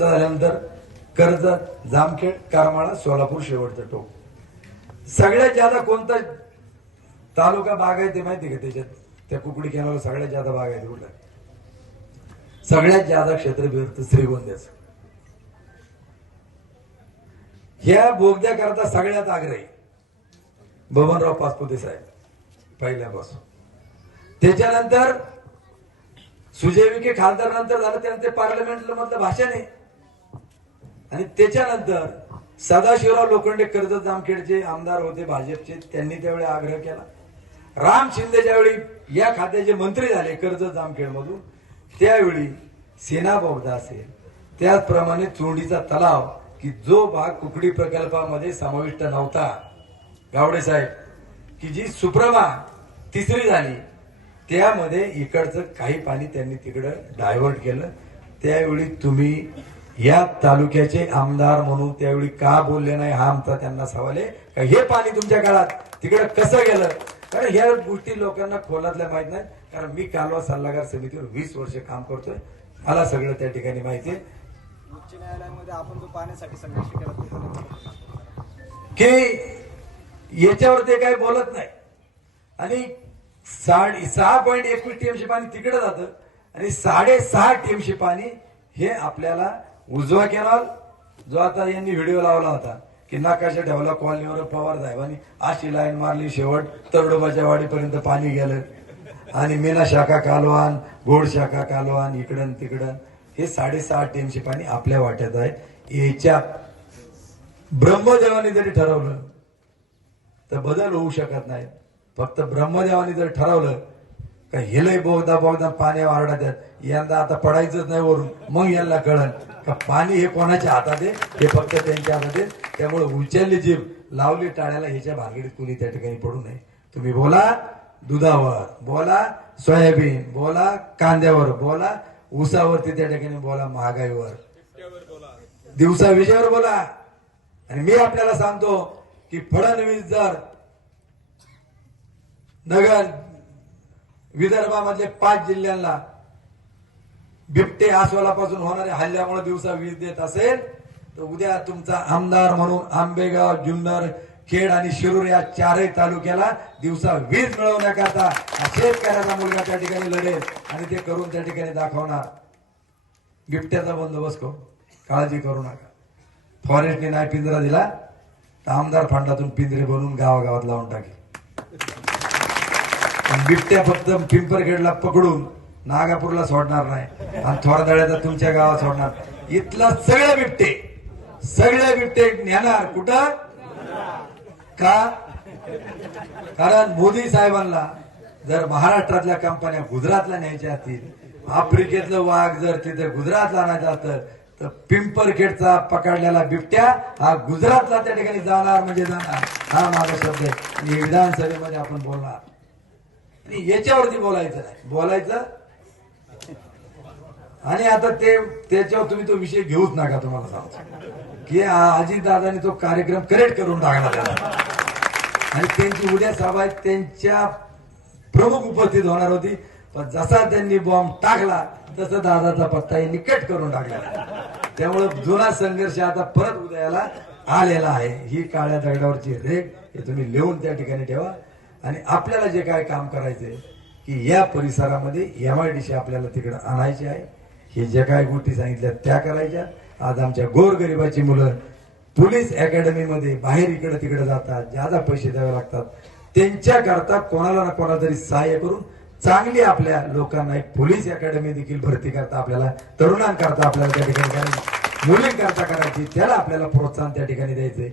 झाल्यानंतर कर्जत जामखेड करमाळा सोलापूर शेवटचं टोक. सगळ्यात ज्यादा कोणता तालुका बाग आहे ते माहिती का त्याच्यात? त्या कुकडी केनाला सगळ्यात ज्यादा बाग आहे कुठला? सगळ्यात ज्यादा क्षेत्र बिरतं या ह्या बोगद्याकरता सगळ्यात आग्रही बबनराव पाचपुते साहेब पहिल्यापासून. त्याच्यानंतर सुजय विखे खासदार नंतर झालं त्यानंतर पार्लमेंटला मधलं भाषण आहे. आणि त्याच्यानंतर सदाशिवराव लोखंडे कर्जत जामखेडचे आमदार होते भाजपचे त्यांनी त्यावेळी आग्रह केला. राम शिंदे ज्यावेळी या खात्याचे मंत्री झाले कर्जत जामखेडमधून त्यावेळी सेना बोगदा असेल त्याचप्रमाणे चोंडीचा तलाव की जो भाग कुकडी प्रकल्पामध्ये समाविष्ट नव्हता. गावडे साहेब की जी सुप्रमा तिसरी झाली त्यामध्ये इकडचं काही पाणी त्यांनी तिकडं डायव्हर्ट केलं. त्यावेळी तुम्ही या तालुक्याचे आमदार म्हणून त्यावेळी का बोलले नाही हा आमचा त्यांना सवाल आहे. का हे पाणी तुमच्या काळात तिकडं कसं गेलं? कारण ह्या गोष्टी लोकांना खोलातल्या माहीत नाहीत. कारण मी कालवा सल्लागार समितीवर वीस वर्ष काम करतोय. मला सगळं त्या ठिकाणी माहिती आहे. उच्च न्यायालयामध्ये आपण जो पाण्यासाठी संघर्ष केला. तो की याच्यावर ते काही बोलत नाही. आणि साडे सहा पॉईंट एकवीस टीएमसी पाणी तिकडे जातं. आणि साडेसहा टीएमसी पाणी हे आपल्याला उजवा कॅनॉल जो आता यांनी व्हिडिओ लावला होता की नाकाशा ठेवला कॉलनीवर पवार साहेबांनी. अशी लाईन मारली शेवट तरडोबाच्या वाडीपर्यंत पाणी गेलं. आणि मीना शाखा कालवान गोड शाखा कालवान इकडं तिकडं. हे साडेसहा टीएमसी पाणी आपल्या वाट्यात आहे. याच्या ब्रह्मदेवाने जरी ठरवलं तर बदल होऊ शकत नाही. फक्त ब्रह्मदेवाने जर ठरवलं का हिलय बोगदा बोगदा पाण्या वारडा द्यात यंदा आता पडायचंच नाही वरून. मग यांना कळण का पाणी हे कोणाच्या हातात आहे हे फक्त त्यांच्या हातात आहे त्यामुळे उचलली जीव लावली टाळ्याला ह्याच्या भानगडीत कुणी त्या ठिकाणी पडू नये. तुम्ही बोला दुधावर बोला सोयाबीन बोला कांद्यावर बोला ऊसावरती त्या ठिकाणी बोला महागाईवर. दिवसा विजयावर बोला. आणि मी आपल्याला सांगतो की फडणवीस जर नगर विदर्भामधले पाच जिल्ह्यांना बिबटे आसवालापासून होणाऱ्या हल्ल्यामुळे दिवसा वीज देत असेल तर उद्या तुमचा आमदार म्हणून आंबेगाव जुन्नर खेड आणि शिरूर या चारही तालुक्याला दिवसा वीज मिळवण्याकरता शेतकऱ्याचा मुलगा त्या ठिकाणी लढेल आणि ते करून त्या ठिकाणी दाखवणार. बिबट्याचा बंदोबस्त करू. काळजी करू नका. फॉरेस्टने नाही पिंजरा दिला तर आमदार फंडातून पिंजरे बनवून गावागावात लावून टाके बिबट्या फक्त पिंपरखेडला पकडून नागापूरला सोडणार नाही. आणि थोरदळ्याचा तुमच्या गावात सोडणार. इथला सगळे बिबटे सगळे बिबटे नेणार कुठं? का? कारण मोदी साहेबांना जर महाराष्ट्रातल्या कंपन्या गुजरातला न्यायच्या असतील आफ्रिकेतलं वाघ जर तिथे गुजरातला आणायचं असतं तर पिंपरखेडचा पकडलेला बिबट्या हा गुजरातला त्या ठिकाणी जाणार म्हणजे जाणार. हा माझा शब्द आहे. विधानसभेमध्ये आपण बोलणार. आणि याच्यावरती बोलायचं नाही. बोलायचं आणि आता ते त्याच्यावर तुम्ही तो विषय घेऊच नका तुम्हाला सांगतो की अजित दादानी तो कार्यक्रम करेक्ट करून टाकला त्याला. आणि त्यांची उद्या सभा आहे, त्यांच्या प्रमुख उपस्थित होणार होती. पण जसा त्यांनी बॉम्ब टाकला तसं दादाचा पत्ता यांनी कट करून टाकला. त्यामुळे जुना संघर्ष आता परत उदयाला आलेला आहे. ही काळ्या दगडावरची रेग हे तुम्ही लिहून त्या ठिकाणी ठेवा. आणि आपल्याला जे काय काम करायचंय की या परिसरामध्ये एम आय डी सी आपल्याला तिकडं आणायची आहे. हे ज्या काय गोष्टी सांगितल्या त्या करायच्या. आज आमच्या गोरगरिबाची मुलं पोलीस अकॅडमीमध्ये बाहेर इकडं तिकडं जातात ज्यादा पैसे द्यावे लागतात. त्यांच्याकरता कोणाला ना कोणाला तरी सहाय्य करून चांगली आपल्या लोकांना एक पोलीस अकॅडमी देखील भरती करता आपल्याला तरुणांकरता आपल्याला त्या ठिकाणी करायची मुलींकरता करायची त्याला आपल्याला प्रोत्साहन त्या ठिकाणी द्यायचंय.